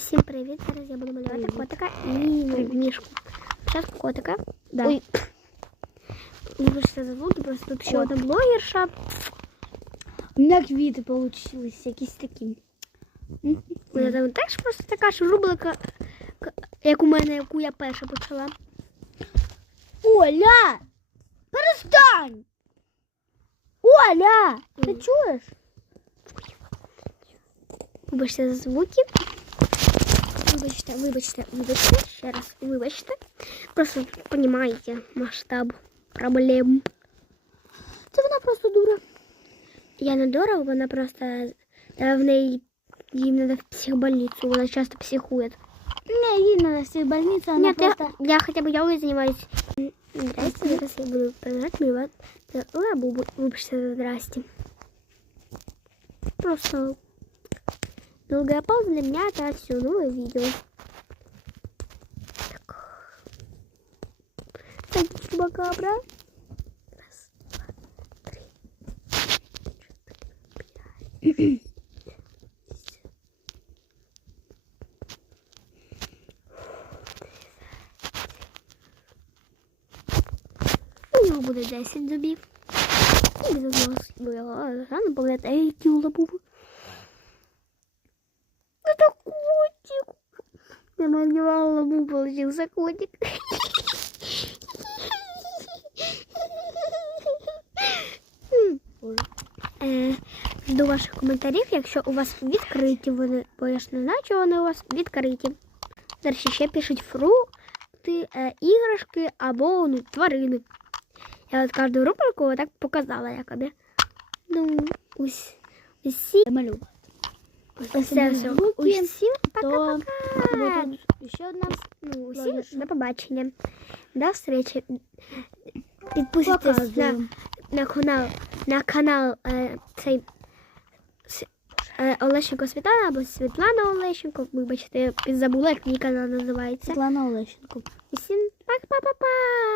Всім привіт! Зараз я буду малювати Привіт. котика і ну, мішку. Спочатку котика. Да. Ой. Вибачте за звуки, просто тут ще Кот. одна блогерша. У мене квіти получились, якісь такі. Вона там теж просто така ж рубрика, к- як у мене, яку я перша почала. Оля! Перестань! Оля! Ти Ой. чуєш? Вибачте за звуки. Вибачте, вибачте, вибачте. Ще раз, вибачте. Просто розумієте масштаб проблем. Це вона просто дура. Я не дура, вона просто та в неї їм треба в психбольницю, вона часто психує. Не, їй надо всіх больниця, вона Нет, я, просто... я хотя бы йогой занимаюсь. Здрасте, зараз я буду продолжать малювати лабубу. Вибачте за здрасте. Просто долгая пауза для меня это все новое видео. Так, чубакабра. Раз, два, три, четыре, пять. У нього буде 10 зубів. І без одного свого рано пам'ятаю, які у лабубу. Это котик. Я малювала лабу, получился котик. Жду ваших коментарів, якщо у вас відкриті вони, бо я ж не знаю, чи вони у вас відкриті. Зараз ще пишуть фрукти, е, іграшки або ну, тварини. Я от кожну рубрику так показала якоби. Ну, ус, усі, Малю. усе, все, усім пока-пока. ще одна. Ну, усім до побачення. До встречи. Підписуйтесь на, на канал, на канал е, цей Олещенко Світлана або Світлана Олещенко. Вибачте, я забула, як мій канал називається. Світлана Олещенко. Усім пока-па-па!